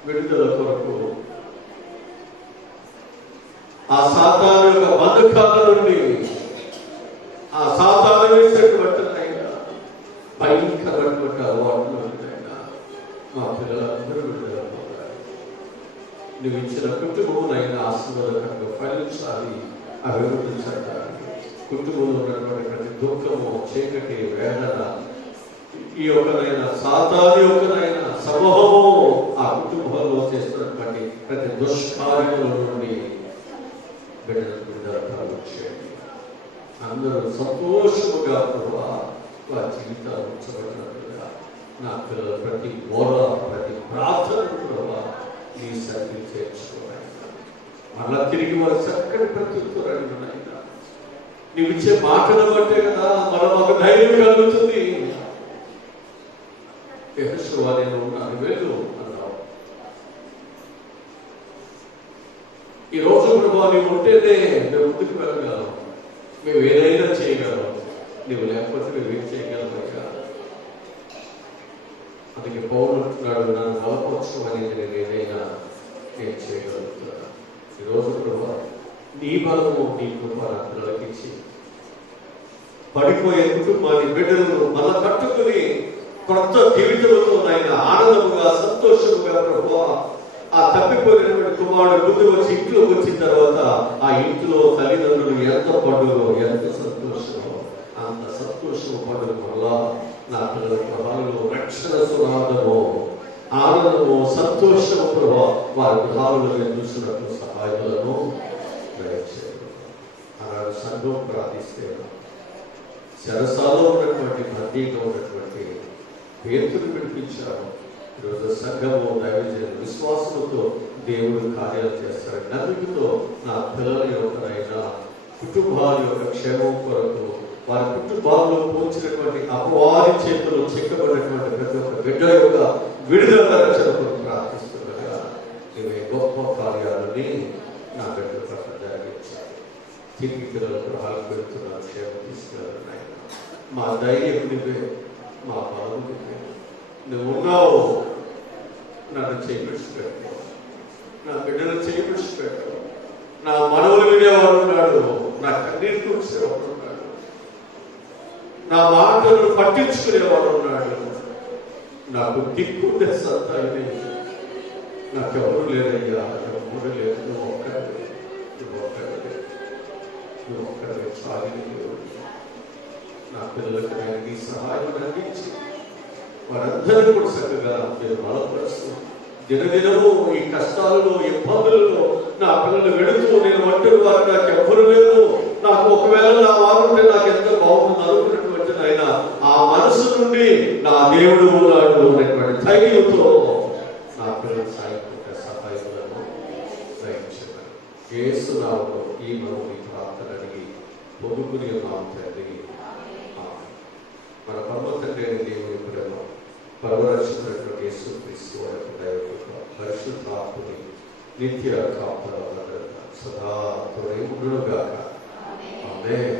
విడుదల కొరకు ఆ సాతాను యొక్క బంధకాల నుండి, ఆ సాతాను వేసినటువంటి భయంకరమైనటువంటి అలవాట్లు అయినా మా పిల్లలందరూ విడుదల పొందాలి. నువ్వు ఇచ్చిన కుటుంబమునైనా ఆశీర్వాదకరంగా ఫలించాలి, అభివృద్ధి చెందాలి. కుటుంబంలో ఉన్నటువంటి ప్రతి దుఃఖము, చీకటి, వేదన, ఈ యొక్కనైనా సాతాను యొక్కనైనా సమూహము ఆ కుటుంబంలో చేస్తున్నటువంటి ప్రతి దుష్కార్యముల నుండి బిడ్డలకు విడుదల కలుగచేయండి. అందరూ సంతోషముగా ప్రభా వారి జీవితాలు ఉంచబడినట్లుగా నా పిల్లలు ప్రతి బోధ, ప్రతి ప్రార్థన ప్రభా నీ సరికి చేర్చుకోవాలి. మళ్ళా తిరిగి వారి చక్కటి ప్రత్యుత్తరాన్ని ఉన్నాయినా నీవు ఇచ్చే మాటలు బట్టే కదా మనం ఒక ధైర్యం కలుగుతుంది. యెహోషువ నేను ఉన్నాను, వెళ్ళు అన్నావు. ఈ రోజు ప్రభా నీవు ఉంటేనే మేము ముందుకు వెళ్ళగలం, మేము ఏదైనా చేయగలం. నువ్వు లేకపోతే మేము ఏం చేయగలమయ్యా. అందుకే పౌరులు అంటున్నాడు, నన్ను బలపరచడం అనేది నేను ఏదైనా నేను చేయగలుగుతున్నాను. ఈరోజు ప్రభా నీ బలము, నీ కృప నా పిల్లలకి ఇచ్చి పడిపోయే కుటుంబాన్ని, బిడ్డలను మన కట్టుకుని కొత్త జీవితంతో నాయన ఆనందముగా, సంతోషముగా ప్రభువా ఆ తప్పిపోయినటువంటి కుమారుడు ముందు వచ్చి ఇంట్లోకి వచ్చిన తర్వాత ఆ ఇంట్లో తల్లిదండ్రులు ఎంత పండుగో, ఎంత సంతోషమో, అంత సంతోషము పండుగ వల్ల నా పిల్లల గృహాలలో రక్షణ సునాదము, ఆనందము, సంతోషము ప్రభావ వారి గృహాలలో చూసినట్లు సహాయాలను దయచేయడం. అలాంటి సంఘం ప్రార్థిస్తే చెరసాలో ఉన్నటువంటి బందీగా ఉన్నటువంటి పేతులు విడిపించారు. ఈరోజు సంఘము దైవజన విశ్వాసంతో దేవుడు కార్యాలు చేస్తారు. నమ్మికతో నా పిల్లల యొక్కనైనా కుటుంబాల యొక్క క్షేమం కొరకు, వారి కుటుంబాల్లో పోల్చినటువంటి అపవాది చేతులు చిక్కబడినటువంటి ప్రతి ఒక్క బిడ్డ యొక్క విడుదల రక్షణ కొరకు ప్రార్థిస్తుండగా ఇవే గొప్ప కార్యాలని నా బిడ్డ పట్ల జరిగించారు. తిరిగి పిల్లల గృహాలకు పెడుతున్నారు, క్షేమం తీసుకెళ్ళారు. మా ధైర్యం నువ్వే, మా బలం నువ్వే. నువ్వు ఉన్నావు, నన్ను చేయించుపెట్టు, నా బిడ్డను చేయించుపెట్టు. నా మనవులు వినేవాడు ఉన్నాడు, నా కన్నీరు కూర్చేవాడు ఉన్నాడు, నా మాటలను పట్టించుకునేవాడు ఉన్నాడు. నాకు దిక్కు సత్తా నాకెవరు లేదయ్యా, ఎవరు లేదు. నువ్వు ఒక్కడే, నువ్వు ఒక్కడే, నువ్వు ఒక్కడే చాలి. నా పిల్లలకు నేను ఈ సహాయం అందించి వారందరూ కూడా చక్కగా మీరు బలపరుస్తూ దినదినము ఈ కష్టాలలో, ఇబ్బందులలో నా పిల్లలు వెళుతూ నేను ఒంటరి వారు, నాకు ఎవ్వరు లేదు, నాకు ఒకవేళ నా వారు ఉంటే నాకు ఎంత బాగుంది అనుకున్నటువంటి ఆయన ఆ మనసు నుండి నా దేవుడు ఉన్నాడు అనేటువంటి ధైర్యంతో నా పిల్లలు సాయపడే సహాయములను దయచేయమని యేసు నామములో ఈ మనవి ప్రార్థన అడిగి పొందుకుని ఉన్నాము తండ్రి. మన పరమ తండ్రి దేవుని ప్రేమ, పరమరక్షకుడైనటువంటి యేసుక్రీస్తు వారి దయ, పరిశుద్ధాత్మని నిత్య కాపుదల సదా తోడై ఉండును గాక. ఆమేన్.